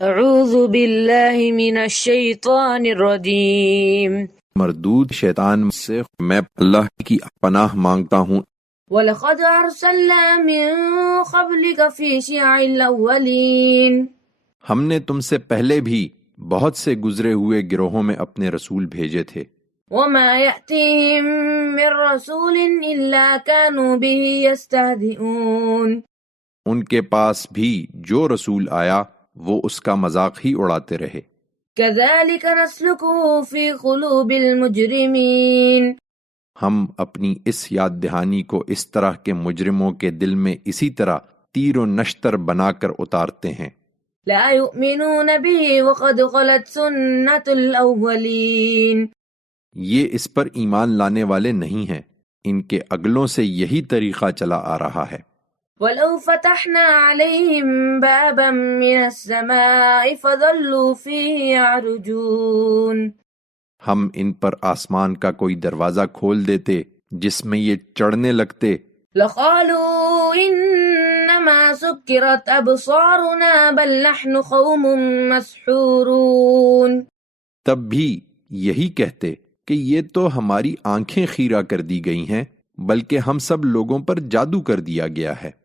اعوذ باللہ من الشیطان الرجیم مردود شیطان سے میں اللہ کی پناہ مانگتا ہوں۔ وَلَقَدْ أَرْسَلْنَا مِن قَبْلِكَ فِي شِيَعِ الْأَوَّلِينَ ہم نے تم سے پہلے بھی بہت سے گزرے ہوئے گروہوں میں اپنے رسول بھیجے تھے۔ وَمَا يَأْتِيهِم مِّن رَّسُولٍ إِلَّا كَانُوا بِهِ يَسْتَهْزِئُونَ ان کے پاس بھی جو رسول آیا وہ اس کا مذاق ہی اڑاتے رہے۔ كَذَلِكَ نَسْلُكُهُ فِي قُلُوبِ الْمُجْرِمِينَ ہم اپنی اس یاد دہانی کو اس طرح کے مجرموں کے دل میں اسی طرح تیر و نشتر بنا کر اتارتے ہیں۔ لَا يُؤْمِنُونَ بِهِ وَقَدْ خَلَتْ سُنَّةُ الْأَوَّلِينَ یہ اس پر ایمان لانے والے نہیں ہیں، ان کے اگلوں سے یہی طریقہ چلا آ رہا ہے۔ وَلَوْ فَتَحْنَا عَلَيْهِمْ بَابًا مِّنَ السَّمَاءِ فَظَلُّوا فِيهِ يَعْرُجُونَ ہم ان پر آسمان کا کوئی دروازہ کھول دیتے جس میں یہ چڑھنے لگتے، لَقَالُوا إِنَّمَا سُكِّرَتْ أَبْصَارُنَا بَلْ نَحْنُ قَوْمٌ مَّسْحُورُونَ تب بھی یہی کہتے کہ یہ تو ہماری آنکھیں خیرہ کر دی گئی ہیں، بلکہ ہم سب لوگوں پر جادو کر دیا گیا ہے۔